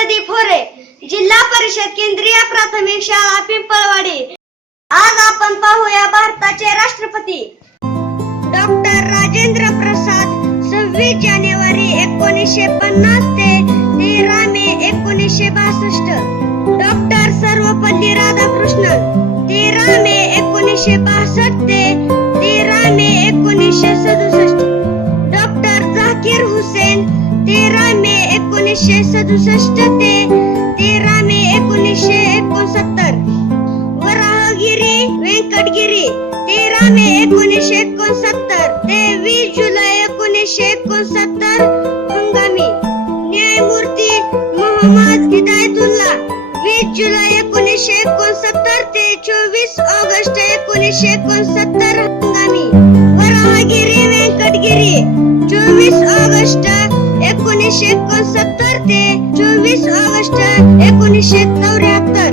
प्रदीप होरे, जिल्हा परिषद केंद्रीय प्राथमिक शाळा पिंपळवाडी। आज आपण पाहूया भारताचे राष्ट्रपती डॉक्टर राजेंद्र प्रसाद। 26 जानेवारी 1950 ते 13 मे 1962। डॉक्टर सर्वपल्ली राधाकृष्णन 13 मे 1962 ते 13 मे 1967। डॉक्टर झाकीर हुसेन 13 मे 1967 ते 13 मे 1969। वराहगिरी वेंकटगिरी 13 मे 1969 ते 20 जुलै 1969 हंगामी। न्यायमूर्ती मोहम्मद हिदायतुल्ला 20 जुलै 1969 ते 24 ऑगस्ट 1969 हंगामी। वराहगिरी वेंकटगिरी 24 ऑगस्ट 1969 ते 24 ऑगस्ट 1974।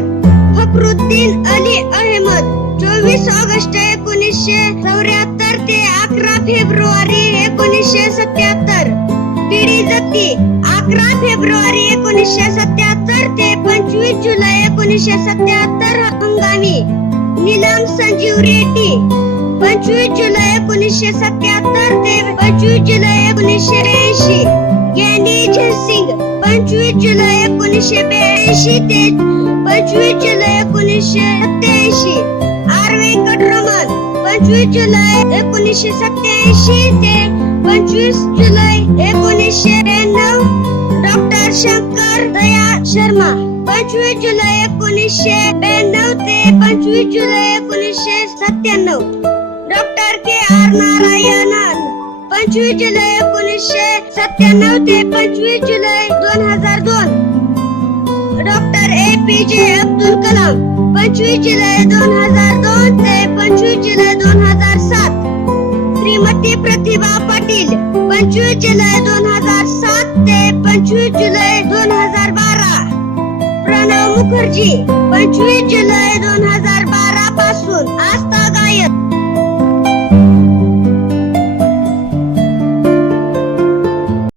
फखरुद्दीन अली अहमद 24 ऑगस्ट 1974 ते 11 फेब्रुवारी 1977। पीडी जत्ती 11 फेब्रुवारी 1977 ते 25 जुलै 1977 हंगामी। नीलम संजीव रेड्डी 25 जुलै 1977 ते 25 जुलै 1980। ज्ञानी झलसिंग 25 जुलै 1982 ते 25 जुलै 1987। आर वेंकटरमण 25 जुलै 1987 ते 25 जुलै 1992। डॉक्टर शंकर दयाळ शर्मा 25 जुलै 1992 ते 25 जुलै 1997। डॉक्टर के आर नारायणन 25 जुलै 1997 ते 25 जुलै 2002। डॉक्टर APJ अब्दुल कलाम 25 जुलै 2002 ते 25 जुलै 2007। श्रीमती प्रतिभा पाटील 25 जुलै 2007 ते 25 जुलै 2012। प्रणव मुखर्जी 25 जुलै 2012 पासून आस्था गायक।